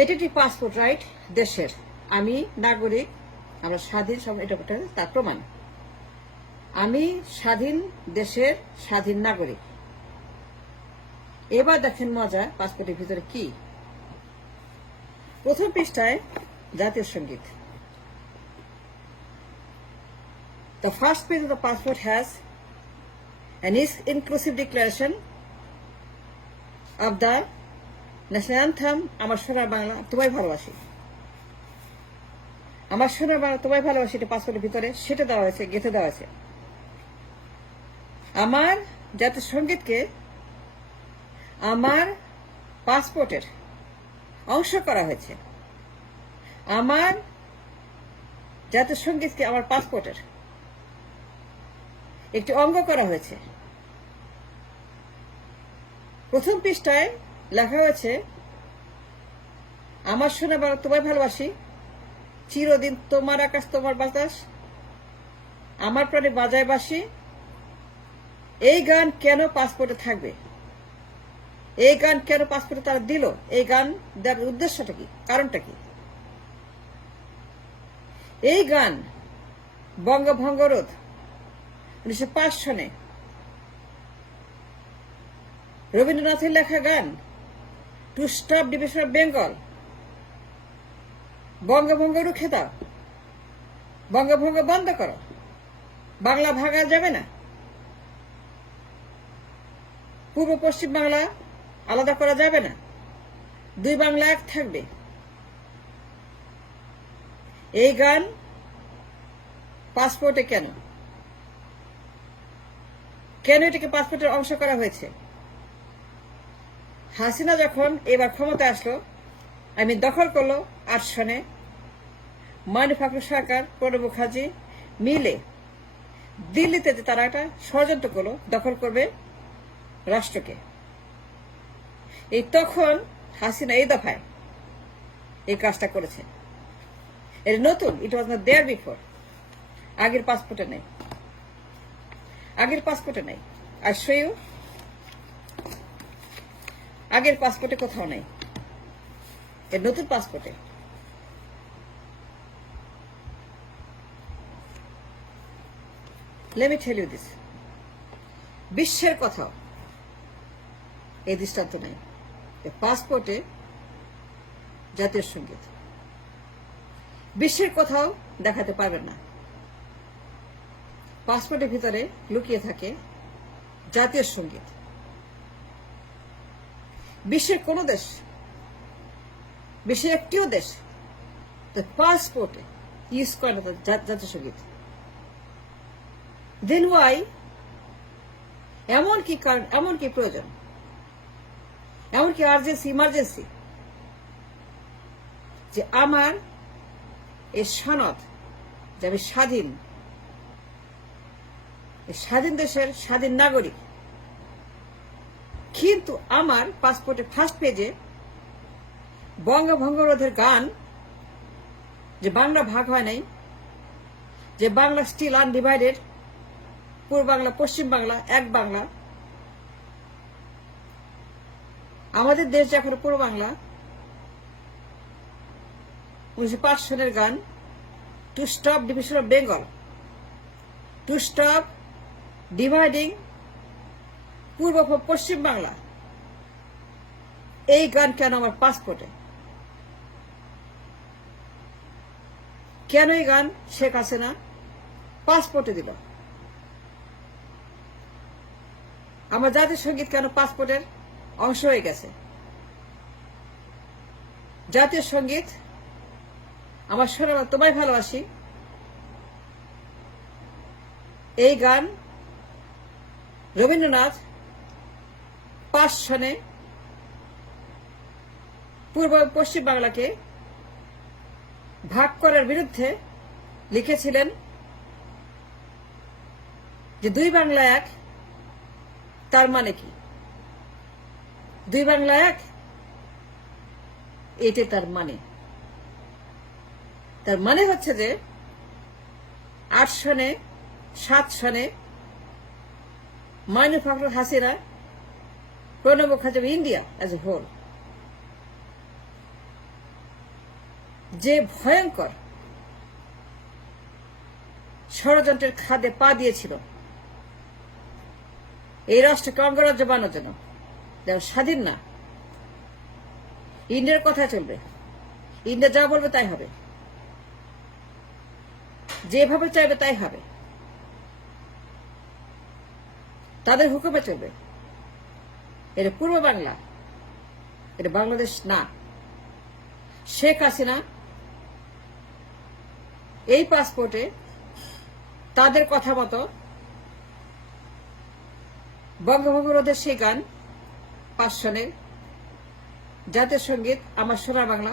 এটি একটি passport right দেশের, আমি নাগরিক, আমরা স্বাধীন, এটা তার প্রমাণ। আমি স্বাধীন দেশের স্বাধীন নাগরিক। এবার দেখেন মজা, পাসপোর্টের ভিতরে কি। প্রথম পৃষ্ঠায় জাতীয় সঙ্গীত। The first page of the passport has an inclusive declaration of the national anthem, আমার সোনার বাংলা তোমায় ভালোবাসি। আমার সোনার বাংলা তোমায় ভালোবাসি, এটা পাসপোর্টের ভিতরে সেটা দেওয়া হয়েছে, গেঁথে দেওয়া হয়েছে। আমার জাতীয় সঙ্গীতকে আমার পাসপোর্টের অংশ করা হয়েছে। আমার জাতীয় সঙ্গীতকে আমার পাসপোর্টের একটি অঙ্গ করা হয়েছে। প্রথম পৃষ্ঠায় লেখা হয়েছে, আমার সোনা বাংলা তোমায় ভালোবাসি, চিরদিন তোমার আকাশ তোমার বাতাস, আমার প্রাণে বাজায় বাসি। এই গান কেন পাসপোর্টে থাকবে? এই গান কেন পাসপোর্টে তারা দিল? এই গান দেওয়ার উদ্দেশ্যটা কি, কারণটা কি? এই গান বঙ্গভঙ্গ রোধ 1905 সনে রবীন্দ্রনাথের লেখা গান, to stop division of Bengal. বঙ্গভঙ্গ রুখে দাও, বঙ্গভঙ্গ বন্ধ করো, বাংলা ভাগা যাবে না, পূর্ব পশ্চিম বাংলা আলাদা করা যাবে না, দুই বাংলা এক থাকবে। এই গান পাসপোর্টে কেন কেন এটাকে পাসপোর্টের অংশ করা হয়েছে? হাসিনা যখন এবার ক্ষমতা আসলো, দখল করলো 8 সনে, মানিক ফখরুল সরকার, প্রণব মুখার্জি মিলে দিল্লিতে তারা একটা ষড়যন্ত্র করলো, দখল করবে রাষ্ট্রকে। এই তখন হাসিনা এই দফায় এই কাজটা করেছে। এটা নতুন, ইট ওয়াজ নট দেয়ার বিফোর। আগের পাসপোর্টে নেই, আগের পাসপোর্টে নেই। আর শো ইউ, আগের পাসপোর্টে কোথাও নেই, এর নতুন পাসপোর্টে। Let me tell you this, বিশ্বের কোথাও এই দৃষ্টান্ত নেই পাসপোর্টে জাতীয় সঙ্গীত। বিশ্বের কোথাও দেখাতে পারবেন না। পাসপোর্টের ভিতরে লুকিয়ে থাকে জাতীয় সঙ্গীত। বিশ্বের কোন দেশ, বিশ্বের একটিও দেশ পাসপোর্টে ইউজ করে না জাতীয় সঙ্গীত। দেন ওয়াই? এমন কি কারণ, এমন কি প্রয়োজন, এমন কি আর্জেন্সি, ইমার্জেন্সি যে আমার এই সনদ, যে আমি স্বাধীন, স্বাধীন দেশের স্বাধীন নাগরিক, কিন্তু আমার পাসপোর্টে ফার্স্ট পেজে বঙ্গভঙ্গ রোধের গান, যে বাংলা ভাগ হয় নাই, যে বাংলা স্টিল আনডিভাইডেড, পূর্ব বাংলা পশ্চিম বাংলা এক বাংলা, আমাদের দেশ যখন পূর্ব বাংলা, 1905 সনের গান, to stop division of Bengal, to stop dividing পূর্ব পশ্চিম বাংলা। এই গান কেন আমার পাসপোর্টে? কেন এই গান শেখ হাসিনা পাসপোর্টে দিল? আমার জাতীয় সঙ্গীত কেন পাসপোর্টের অংশ হয়ে গেছে? জাতীয় সঙ্গীত আমার সোনা তোমায় ভালোবাসি, এই গান রবীন্দ্রনাথ 5 সনে পূর্ব পশ্চিম বাংলাকে ভাগ করার বিরুদ্ধে লিখেছিলেন, যে দুই বাংলা এক, তার মানে কি? দুই বাংলা এক, এটাই তার মানে। তার মানে হচ্ছে যে 8 সনে 7 সনে Manik Fakhrul, Hasina, Pranab Mukherjee, India as a whole যে ভয়ঙ্কর ষড়যন্ত্রের খাদে পা দিয়েছিল এই রাষ্ট্রকে অঙ্গরাজ্য বানানোর জন্য, যেমন স্বাধীন না, ইন্ডিয়ার কথা চলবে, ইন্ডিয়া যা বলবে তাই হবে, যেভাবে চাইবে তাই হবে, তাদের হুকুমে চলবে। এটা পূর্ব বাংলা, এটা বাংলাদেশ না। শেখ হাসিনা এই পাসপোর্টে তাদের কথা মতো বঙ্গভঙ্গ রোধের সেই গান 5 সনের জাতীয় সঙ্গীত আমার সোনার বাংলা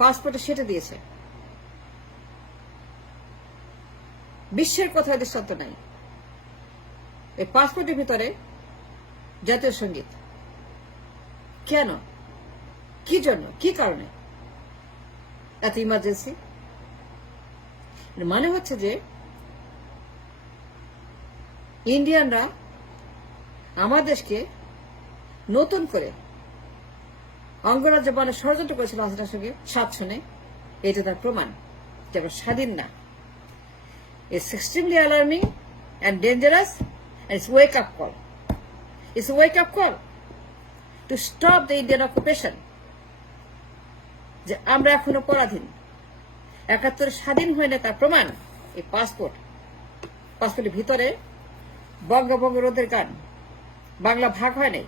পাসপোর্টে সেটা দিয়েছে। বিশ্বের কোথাও দৃষ্টান্ত নাই এই পাসপোর্টের ভিতরে জাতীয় সঙ্গীত। কেন, কি জন্য, কি কারণে এত ইমার্জেন্সি? মানে হচ্ছে যে ইন্ডিয়ানরা আমার দেশকে নতুন করে অঙ্গরাজ্য বানানোর ষড়যন্ত্র করেছিল হাসিনার সঙ্গে 7 সনে। এটা তার প্রমাণ যে আমরা স্বাধীন না। It's extremely alarming and dangerous, and it's a wake-up call. It's a wake-up call to stop the Indian occupation. যে আমরা এখনো পরাধীন, 71 স্বাধীন হয় না তার প্রমাণ এই পাসপোর্টের ভিতরে বঙ্গভঙ্গ রোধের গান। বাংলা ভাগ হয় নাই,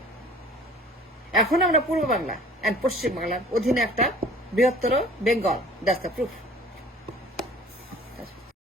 এখন আমরা পূর্ব বাংলা এন্ড পশ্চিম বাংলার অধীনে একটা বৃহত্তর বেঙ্গল। That's the proof.